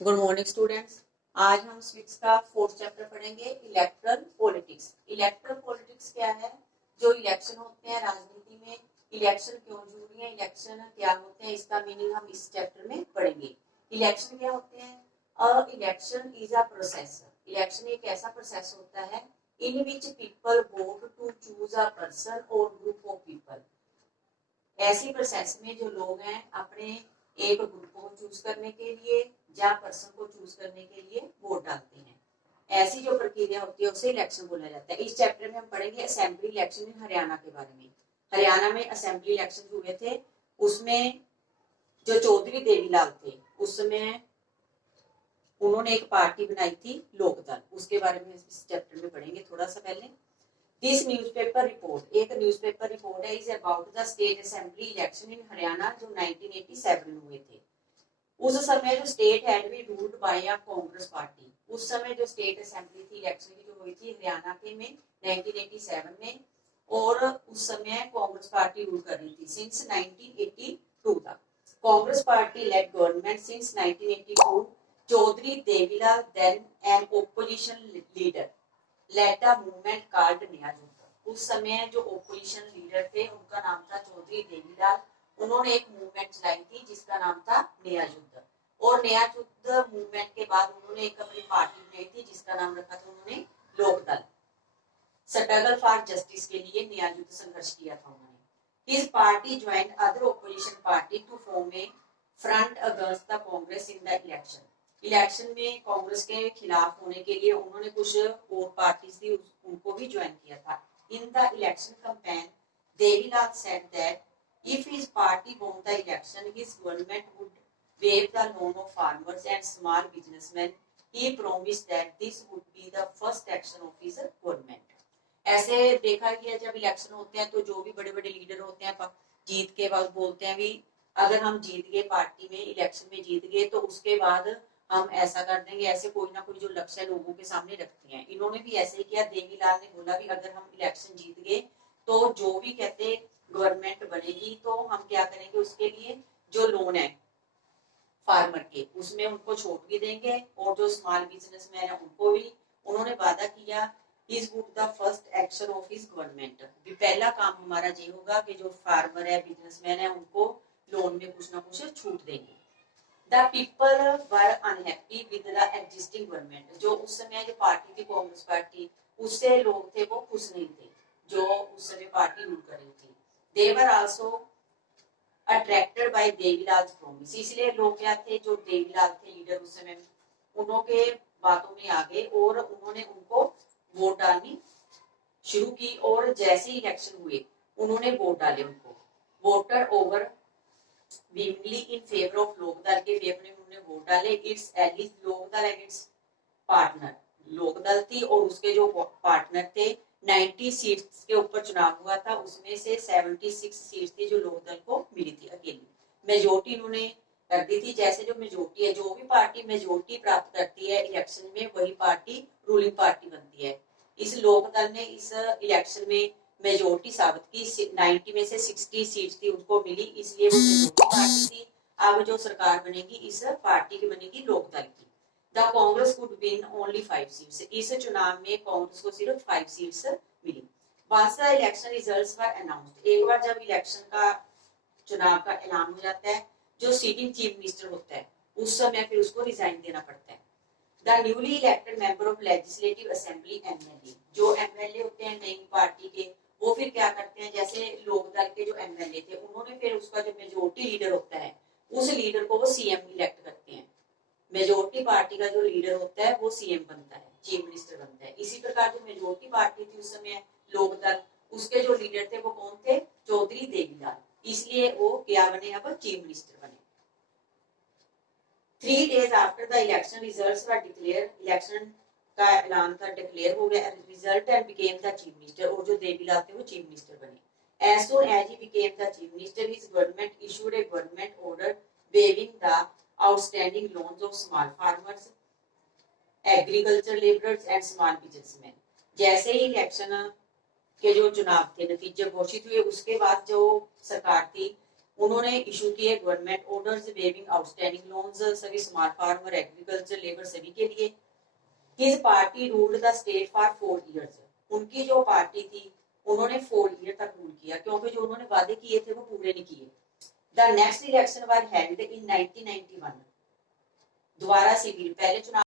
Good morning students. आज हम civics का फोर्थ चैप्टर पढ़ेंगे, इलेक्टरल पॉलिटिक्स। इलेक्टरल पॉलिटिक्स क्या है? जो इलेक्शन होते हैं राजनीति में, इलेक्शन क्यों जरूरी है, इलेक्शन क्या होते हैं, इसका मीनिंग हम इस चैप्टर में पढ़ेंगे। इलेक्शन क्या होते हैं? Election is a process. Election एक ऐसा प्रोसेस होता है in which people vote to choose a person और ग्रुप ऑफ पीपल। ऐसी प्रोसेस में जो लोग हैं अपने एक ग्रुप को चूज करने के लिए या पर्सन को चूज करने के लिए वोट डालते हैं। ऐसी जो प्रक्रिया होती है उसे इलेक्शन बोला जाता है। इस चैप्टर में हम पढ़ेंगे असेंबली इलेक्शन इन हरियाणा के बारे में। हरियाणा में असेंबली इलेक्शन हुए थे, उसमें जो चौधरी देवीलाल थे उस समय उन्होंने एक पार्टी बनाई थी लोकदल, उसके बारे में इस चैप्टर में पढ़ेंगे थोड़ा सा पहले। दिस न्यूज़पेपर रिपोर्ट एक न्यूज़पेपर रिपोर्ट है, is about the state assembly election in Haryana जो 1987 में हुए थे। उस समय जो state had be ruled by a Congress party. उस समय जो स्टेट असेंबली थी इलेक्शन की जो हुई थी हरियाणा के में 1987 में, और उस समय कांग्रेस पार्टी रूल कर रही थी सिंस 1982 तक। Congress party led government since 1982। Chaudhary Devilal then an opposition leader led a movement called Naya Yudh. उस समय जो ओपोजिशन लीडर थे उनका नाम था चौधरी देवीलाल। उन्होंने एक मूवमेंट चलाई थी जिसका नाम था नया युद्ध, और नया युद्ध मूवमेंट के बाद उन्होंने एक अपनी पार्टी बनाई थी जिसका नाम रखा था उन्होंने लोकदल। स्ट्रगल फॉर जस्टिस के लिए नया युद्ध संघर्ष किया था उन्होंने। His party joined other opposition party to form a front against the Congress in the election. Election में कांग्रेस के खिलाफ होने के लिए उन्होंने कुछ और पार्टीज थी उनको भी ज्वाइन किया था। इन the election campaign Devilal said that if his party won the election, his government would waive the loan of farmers and small businessmen. He promised that this would be the first action of his government. ऐसे देखा गया जब election होते हैं तो जो भी बड़े बड़े लीडर होते हैं जीत के बाद बोलते हैं भी अगर हम जीत गए पार्टी में, इलेक्शन में जीत गए तो उसके बाद हम ऐसा कर देंगे, ऐसे कोई ना कोई जो लक्ष्य लोगों के सामने रखते हैं। इन्होंने भी ऐसे ही किया। देवीलाल ने बोला भी अगर हम इलेक्शन जीत गए तो जो भी कहते गवर्नमेंट बनेगी तो हम क्या करेंगे, उसके लिए जो लोन है फार्मर के उसमें उनको छूट भी देंगे, और जो स्मॉल बिजनेसमैन है उनको भी उन्होंने वादा किया। Is would the first action of his government, पहला काम हमारा ये होगा कि जो फार्मर है बिजनेसमैन है उनको लोन में कुछ ना कुछ छूट देंगे। The people were unhappy with the existing government. जो उस समय जो पार्टी थी कांग्रेस पार्टी, उससे लोग थे वो खुश नहीं थे जो उस समय पार्टी रूल कर रही थी। They were also attracted by Devilal promise. इसलिए लोग क्या थे, जो देवीलाल थे लीडर उस समय, उनके बातों में आ गए और उन्होंने उनको वोट डालनी शुरू की। और जैसे ही इलेक्शन हुए उन्होंने वोट डाले उनको। Voter overwhelmingly in favour of Lokdal के फेवर में उन्होंने वोट डाले। Its allies Lokdal and its partner, Lokdal थी और उसके जो पार्टनर थे। 90 सीट्स के ऊपर चुनाव हुआ था, उसमें से 76 सीट्स थी जो लोकदल को मिली थी अकेली। मेजोरिटी उन्होंने कर दी थी। जैसे जो मेजोरिटी है, जो भी पार्टी मेजोरिटी प्राप्त करती है इलेक्शन में वही पार्टी रूलिंग पार्टी बनती है। इस लोकदल ने इस इलेक्शन में मेजोरिटी साबित की। 90 में से 60 सीट्स थी उनको मिली, इसलिए वो मेजोरिटी पार्टी थी। अब जो सरकार बनेगी इस पार्टी की बनेगी लोकदल की। The Congress could win only 5 seats. इस चुनाव में कांग्रेस को सिर्फ 5 सीट्स मिली। Once the election results were announced, एक बार जब इलेक्शन का चुनाव का ऐलान हो जाता है, जो सिटिंग चीफ मिनिस्टर होता है उस समय फिर उसको रिजाइन देना पड़ता है। The newly elected member of legislative assembly MLA, जो एमएलए होते हैं नई पार्टी के, वो फिर क्या करते हैं, जैसे लोकदल के जो एमएलए थे उन्होंने फिर उसका जो मेजोरिटी लीडर होता है उस लीडर को वो सीएम इलेक्ट करते हैं। मेजोरिटी पार्टी का जो लीडर होता है वो सीएम बनता है, चीफ मिनिस्टर बनता है। इसी प्रकार जो मेजोरिटी पार्टी थी उस समय लोकदल, उसके जो लीडर थे वो कौन थे, चौधरी देवीलाल, इसलिए वो क्या बने, अब चीफ मिनिस्टर बने। 3 days after the election results were declared, election का ऐलान था, डिक्लेयर हो गया result, and became the chief minister, और जो देवीलाल थे वो चीफ मिनिस्टर बने। As soon as he became the chief minister, his government issued a government order waiving the outstanding loans of small farmers, agriculture laborers and small businessmen. जैसे ही election के जो चुनाव थे नतीजे घोषित हुए उसके बाद जो सरकार थी उन्होंने इशू किए government orders waiving outstanding loans सभी स्मॉल फार्मर एग्रीकल्चर लेबर सभी के लिए। His party ruled the state for 4 years। उनकी जो पार्टी थी उन्होंने 4 year तक रूल किया, क्योंकि जो उन्होंने वादे किए थे वो पूरे नहीं किए। The next election were held in 1991। दोबारा से भी पहले चुनाव